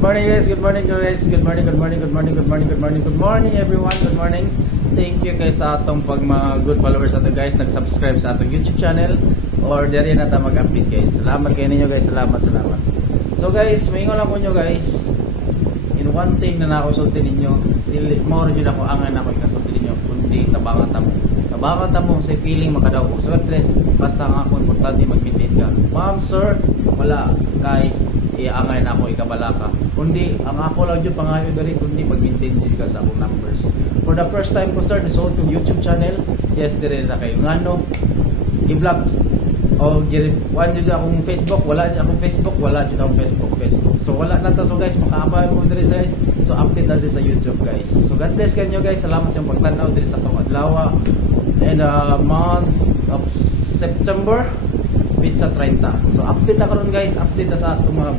Good morning guys, good morning guys, good morning, good morning, good morning, good morning, good morning, good morning everyone, good morning. Thank you guys sa atong pag mga good followers ato guys, nag-subscribe sa atong YouTube channel or diri na ta mag-update guys. Salamat kay ninyo guys, salamat. So guys, maingon lang ko nyo guys. In one thing na nakasulti ninyo, dili mo rin ako angan ako ikasulti ninyo kundi tabangan tamo. Tabangan tamo sa feeling makadaw ko. So stress, basta nga ako importante mag-maintain ka. Ma'am, sir, wala kay iangay na ako ikabalaka kundi ang ako lang dyan pangayo dari kundi mag-maintain din ka sa akong numbers. For the first time ko start nisod kong YouTube channel, yes dire na kayo ngano i-vlogs o one dyan akong Facebook, wala dyan akong Facebook, wala dyan akong Facebook. So wala na ta. So guys, makaabay mo dire guys. So update na din sa YouTube guys. So God bless kanyo guys, salamat sa pagtanaw dire sa itong adlaw and month of September pizza 30. So update na karon guys, update na sa atong mga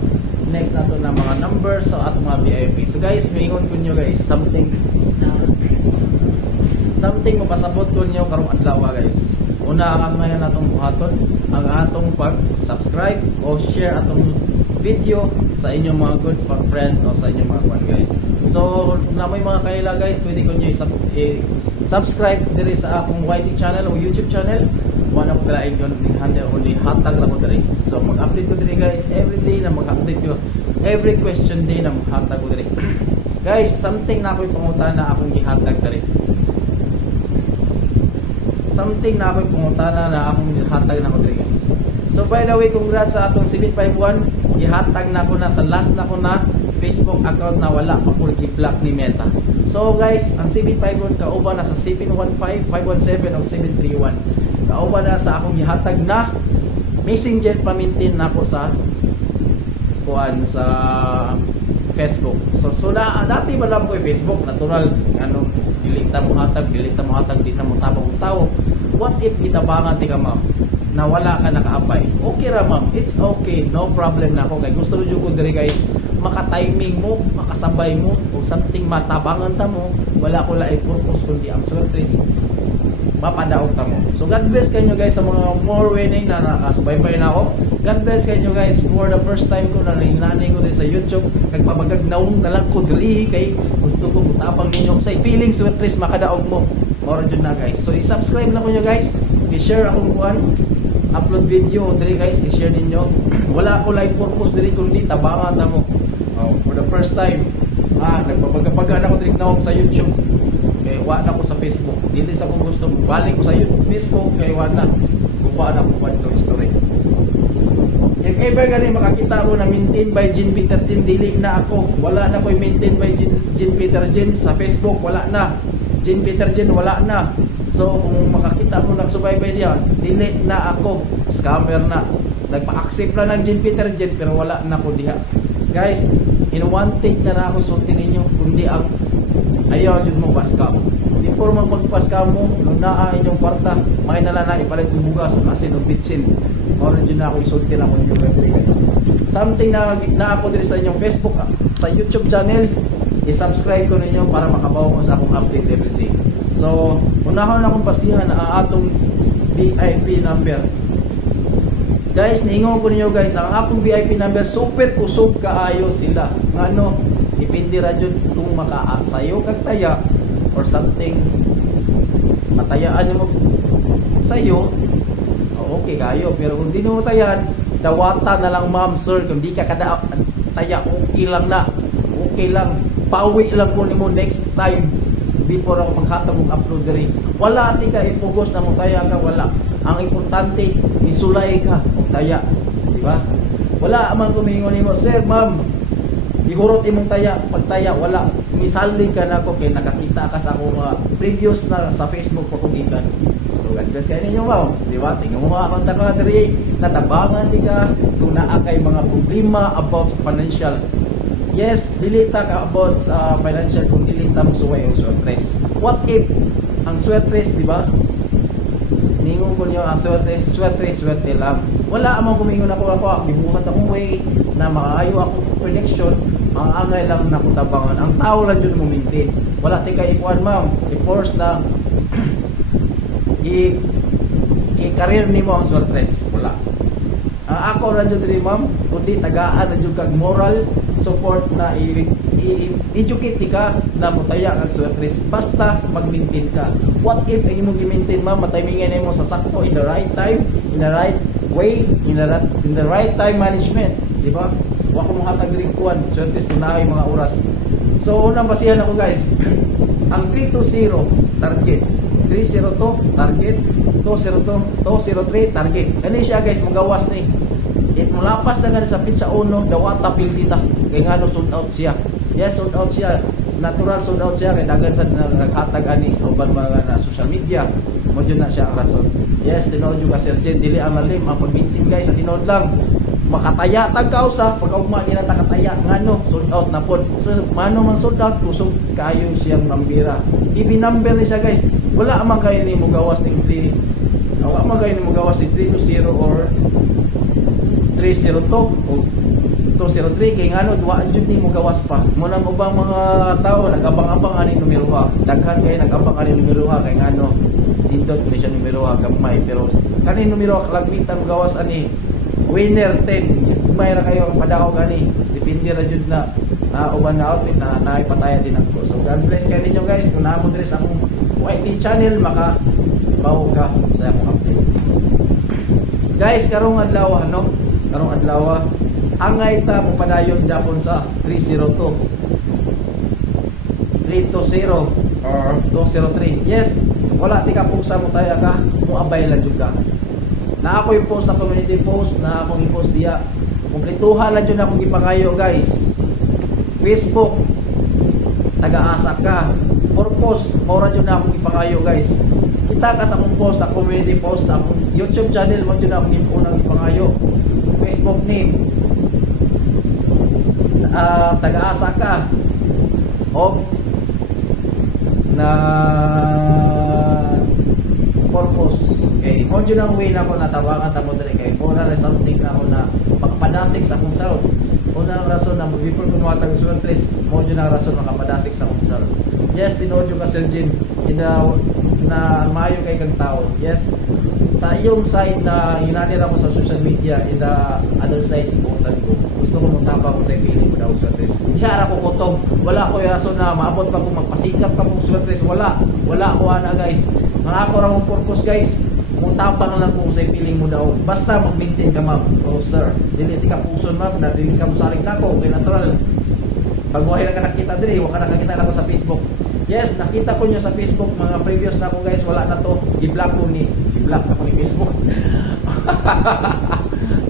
next nato na mga numbers sa atong mga VIP. So guys, maingon ko nyo guys, something mapasabot ko nyo karong adlaw guys. Una ang ngayon natong buhaton, ang atong pag-subscribe o share atong video sa inyong mga good friends o sa inyong mga fan guys. So na may mga kaila guys, pwede ko nyo subscribe diri sa akong YT channel o YouTube channel. Wala ko dala yung handle only hatag lang ko dali. So mag-update ko dali guys every day na mag-update ko. Every question day na mag-hatag ko dali. Guys, something na ako'y pangutana akong gihatag dali. Something na ako'y pangutana na akong gihatag na ko dali guys. So by the way, congrats sa atong 751. Gihatag na ko na sa last na ko na Facebook account na wala pa po i-block ni Meta. So guys, ang 751 kauban na sa 715, 517 o 731. Kauban na sa akong gihatag na messenger pa-maintain na ako sa kuan sa Facebook. So na dati ba lang ko yung Facebook natural ano dilita mo hatag di ta mo tabang tao. What if kita bangan ti ka ma'am na wala ka nakaabay? Okay ra ma'am, it's okay, no problem na ako kay gusto jud ko diri guys maka-timing mo, makasabay mo o something matabangan ta mo, wala ko laing purpose kundi ang surprise mapadaog ta mo. So God bless kanyo guys sa mga more winning na nakasubaybay na ako. God bless kanyo guys for the first time ko na rinanay ko din sa YouTube. Nagpabagagnaong na lang ko diri kay gusto ko mutapang ninyo sa feelings surprise makadaog mo. More dyan na guys. So i-subscribe na ko nyo guys. I-share akong kuhan upload video diri guys, i-share ninyo. Wala ko live purpose diri kundi tabangan ta mo. For the first time nagpabagabaga na ko diri na sa YouTube. Kaya wala ko sa Facebook. Dili sa kung gusto balik ko sa Facebook kaya wala na ko kwento history. If ever gani makakita ko na maintain by Jean Peter Jean, dili na ako. Wala na ko maintain by Jean Peter Jean sa Facebook, wala na. Jean Peter Jean wala na. So kung makakita mo nagsubaybay niya, dili na ako. Scammer na. Nagpa-accept na ng Jean Peter Jean pero wala na ko diha. Guys, in one take na ako sulti ninyo kundi ang ayaw jud mo paskam. Di por magpagpaskam mo nung naa inyong kwarta, may nala na ipalit yung bugas o asin o bitsin. Mao jud na ako isulti na ko ninyo guys. Something na ako diri sa inyong Facebook, sa YouTube channel, i-subscribe ko ninyo para makabaw ko sa akong update every day. So, unahon na akong pasihan ang atong VIP number. Guys, niingon ko ninyo guys, ang akong VIP number super kusog kaayo sila. Ngano, depende ra jud kung makaasayo kag taya or something matayaan mo sayo. Okay kayo, pero kung di mo tayan, dawata na lang ma'am sir. Kung di ka kada taya, okay lang na. Okay lang. Pawi lang ko nimo next time before ako maghatag og upload diri. Wala ati ka ipugos na mo taya ka, wala. Ang importante isulay ka og taya, di ba? Wala man kumingon nimo, sir, ma'am, ihurot imong taya, pagtaya wala. Misali ka na ko kay nakakita ka sa akong previous na sa Facebook ko gikan. So God bless kayo ninyo ma'am, di ba? Tingnan mo mga kontak ka diri, natabangan di ka kung naa kay mga problema about financial. Yes, dilita ka about sa financial kung dilita mo suway o surprise. What if ang surprise, di ba? Ningon ko niyo ang surprise lang. Wala amang kumingon ako gibuhat akong way na makaayo ako connection. Ang angay lang na kutabangan. Ang tao lang yun maintain. Wala ti kay ikuan ma'am. I-force na i-career nimo ang surprise. Wala. Ang ako ra jud diri ma'am, kundi tagaan na jud kag moral support na educate ka na mutaya kag swertres basta mag-maintain ka. What if ang imong gi-maintain ma'am matimingan nimo sa sakto in the right time, in the right way, in the right time management, di ba? Wa ko mo hatag diri kuan, swertres tunahay mga oras. So unang basihan ako guys. Ang 320 target, 302 target, 202, 203 target. Kani siya guys, magawas ni. If mulapas na nga sa pizza uno, dawata pildita. Kaya nga no sold out siya. Yes, sold out siya. Natural sold out siya. Kaya dagan sa naghatag ani sa uban mga na social media. Mo na siya ang rason. Yes, tinood yung ka Sir Jen. Dili ang lalim. Ang pag-maintain guys, sa tinood lang. Makataya tagkaw sa pag-augma nila takataya. Nga no, sold out na po. So, mano mang sold out, kusog kayo siyang nambira. Ibinumber ni siya guys. Wala amang kayo ni mo gawas ng 3. Wala amang kayo ni mo gawas ng 320 or 302 o 203 kay ngano duwa jud ni mo gawas pa mo nang ubang mga tao nag-abang-abang ani numero 1 daghan kay nag-abang ani numero 1 kay ngano indot ni siya numero 1 gamay pero kani numero kalagmitan gawas ani winner 10 may ra kayo ang padakaw gani depende ra jud na uban na outfit na naipataya din ako. So God bless kayo ninyo guys kung naamo diri sa akong YT channel maka bawo ka sa akong update guys karong adlaw no karong adlaw angay ta mo padayon Japon sa 302 320 or 203. Yes, wala ti ka pusa mo tayo ka mo abay lang jud ka. Na ako yung post sa community post na akong i-post diya. Kumpletuhan lang jud akong gipangayo guys. Facebook taga-asa ka. Purpose mora jud na akong gipangayo guys. Kita ka sa akong post sa community post sa akong YouTube channel mo jud na akong gipangayo. Facebook name taga-asa ka o na purpose okay mo dyan ang way na ako natawakan tamo dali kay muna na something na ako na pagpadasik sa akong self unang rason na before ko matag swertres mo dyan ang rason makapadasik sa akong self. Yes, tinood yung ka Sir Jin na maayo kay kang tao. Yes, sa iyong side na hinanir ako sa social media, in the other side important ko gusto ko magtapa ko sa feeling ko daw swertres ihara ko kutong wala ko yaso na maabot pa kung magpasikap pa kung swertres wala ko ana guys mga ako ra mong purpose guys mutapang lang kung sa feeling mo daw basta mag-maintain ka ma'am. Oh sir, dili ti ka puson ma'am na dili ka musalig nako kay natural pag buhay na ka nakita diri wa ka nakakita na ko sa Facebook. Yes, nakita ko nyo sa Facebook mga previous na ako guys wala na to i-block ko ni Facebook.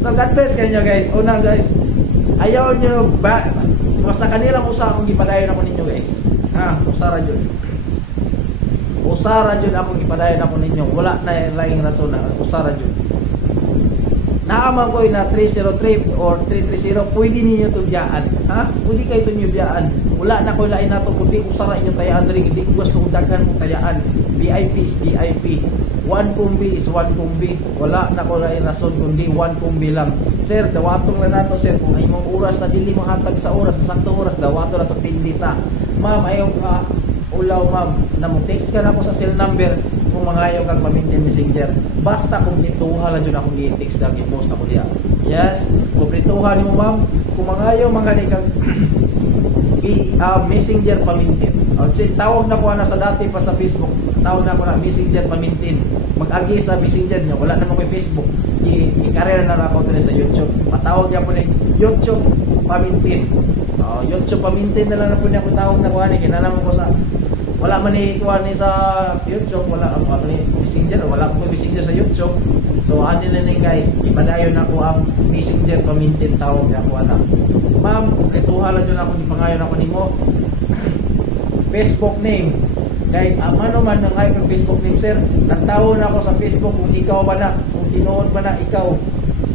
So God bless kayo guys. Una guys ayaw nyo ba basta kanirang usa akong gipadayon ako ninyo guys usara jud akong gipadayon ako ninyo wala na laing rason na usara jud naaman ko na 303 or 330 pwede ninyo to biyaan pwede kayo to nyo biyaan wala na ko lain nato kundi usara inyo tayaan diri hindi ko gusto kong daghan mong tayaan VIP is VIP. One kumbi is one kumbi. Wala na ko lain rason kundi one kumbi lang. Sir, dawatong lang nato sir kung imong oras na dili mo hatag sa oras sa saktong oras dawato na to pindita. Ma'am, ayaw ka ulaw ma'am na mo text ka na ko sa cell number kung mangayo kag ma-maintain messenger. Basta kung nituha lang jud akong gi-text lang i-post ako diya. Yes, kung nituha nimo ma'am kung mangayo mangani kag messenger pa-maintain. Tawag na ko na sa dati pa sa Facebook. Tawag na ko na messenger pa-maintain. Mag-agi sa messenger niya. Wala naman ko Facebook. I-career na ako dito sa YouTube. Matawag niya po na YouTube pa-maintain. YouTube pa-maintain na lang na po niya kung tawag na ko ani. Kinalaman ko sa wala man ni kuha ni sa YouTube. Wala ako ni messenger. Wala ko messenger sa YouTube. So ano na ni guys. Ipadayon na ko ang messenger pa-maintain tawag niya ko anak. Ma'am, ituha lang dyan ako. Ipangayon ako ni mo. Facebook name. Kahit ano man ang kong Facebook name sir, nagtawo na ako sa Facebook kung ikaw ba na, kung tinood ba na ikaw.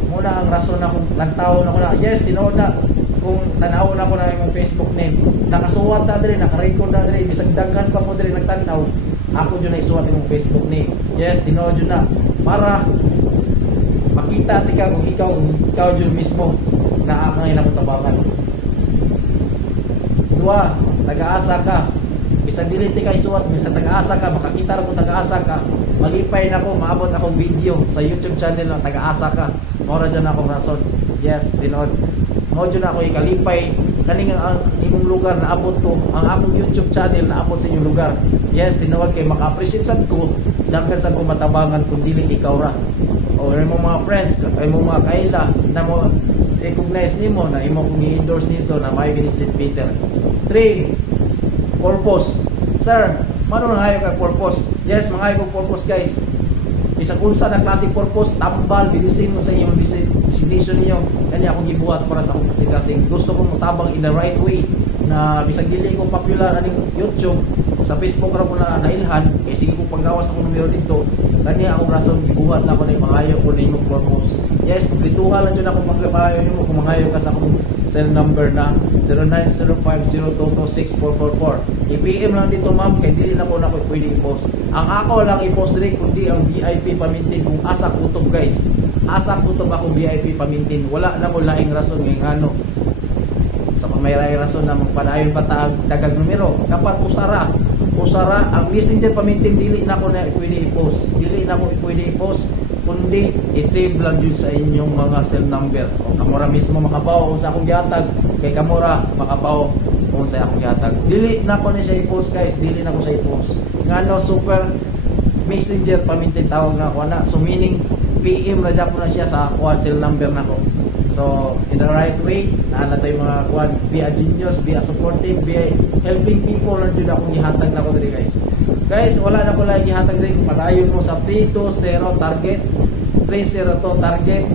Muna ang rason na kung nagtawo na ko na. Yes, tinood na. Kung tanaw na ko na yung Facebook name. Nakasuwat na diri, nakarecord na diri, bisag daghan pa mo diri nagtanaw. Ako dyan na isuwat yung Facebook name. Yes, tinood yun na. Para makita tika kung ikaw dyan mismo na akong inakutabangan. Dua, taga-asa ka. Bisag dili ti kay suwat, bisag taga-asa ka, makakita ra ko taga-asa ka. Malipay na ko, maabot akong video sa YouTube channel ng taga-asa ka. Mora dyan akong rason. Yes, tinod. Mo dyan ako ikalipay kaning ang imong lugar na abot ko, ang akong YouTube channel na abot sa inyong lugar. Yes, tinawag kay maka-appreciate sad ko, daghan sa ko matabangan kung dili ikaw ra. O imong mga friends, imong mga kaila na mo recognize nimo na imo kong i-endorse nito na may benefit Peter. 3. Purpose. Sir, mano na hayo ka purpose? Yes, mga kong purpose guys. Bisag unsa na klaseng purpose, tambal, bilisin mo sa inyong destination niyo. Kani akong gibuhat para sa akong kasing-kasing. Gusto kong mutabang in the right way na bisag dili ko popular aning YouTube, sa Facebook ra ko na nailhan, kay sige kong paggawas akong numero dito. Kani akong rason gibuhat na ko na mangayo ko na imong purpose. Yes, pagklituhan lang jud ako magkapayo nimo kung mangayo ka sa akong cell number na 0905022644. I-PM lang dito ma'am, kay dili na ko pwede i-post. Ang ako lang i-post diri kundi ang VIP pamintin kung asa kutob guys. Asa kutob ako VIP pamintin. Wala na ko laing rason ngano. Sa may rason na magpadayon pa dagang numero. Dapat usara ang messenger pamintin dili na ko na pwede i-post. Dili na ko pwede i-post kundi i-save lang yun sa inyong mga cell number. O kamura mismo makabaw kung sa akong gihatag, kay kamura makabaw kung sa akong gihatag. Dili na ko na siya i-post guys, dili na ko siya i-post. Ngano super messenger pamintin tawag na ako na. So meaning PM na dyan ko na siya sa cell number na ko. So in the right way, naala tayo mga kuwan, be a genius, be a supportive, be a helping people lang dyan akong gihatag na ko dali guys. Guys, wala na ko lang gihatag rin. Padayon mo sa 320 target, 302 target,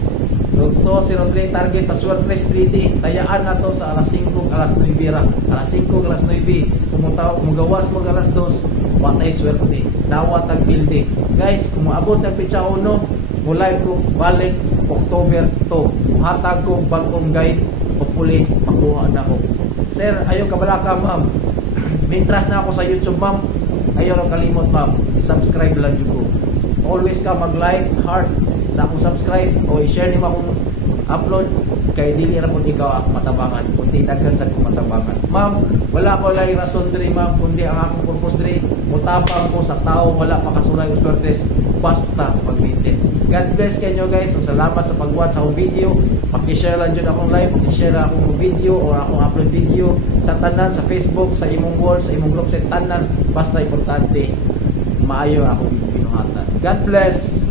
203 target sa Swordpress 3D. Tayaan na to sa alas 5, alas 9 ra. Alas 5, alas 9. Kumugawas mo alas 2, watay swerte. Dawat ang bilde. Guys, kung maabot ng pitsa 1, mulay ko balik October 2. Hatag ko bagong guide, hopefully makuha na ko. Sir, ayaw kabalaka ma'am. Mintras na ako sa YouTube ma'am. Ayaw na kalimot ma'am. I-subscribe lang dyan ko. Always ka mag-like, heart sa akong subscribe o i-share nimo akong upload kay dili ra pud ikaw ako matabangan kundi daghan sa akong matabangan. Ma'am, wala ko lay rason diri ma'am kundi ang akong purpose diri mutabang ko sa tao wala makasulay og swertes basta mag-maintain. God bless kayo guys. So, salamat sa pag-watch sa akong video. Paki-share lang dyan akong live, paki-share akong video or akong upload video sa tanan, sa Facebook, sa imong wall, sa imong group, sa tanan. Basta importante maayo akong binuhatan. God bless.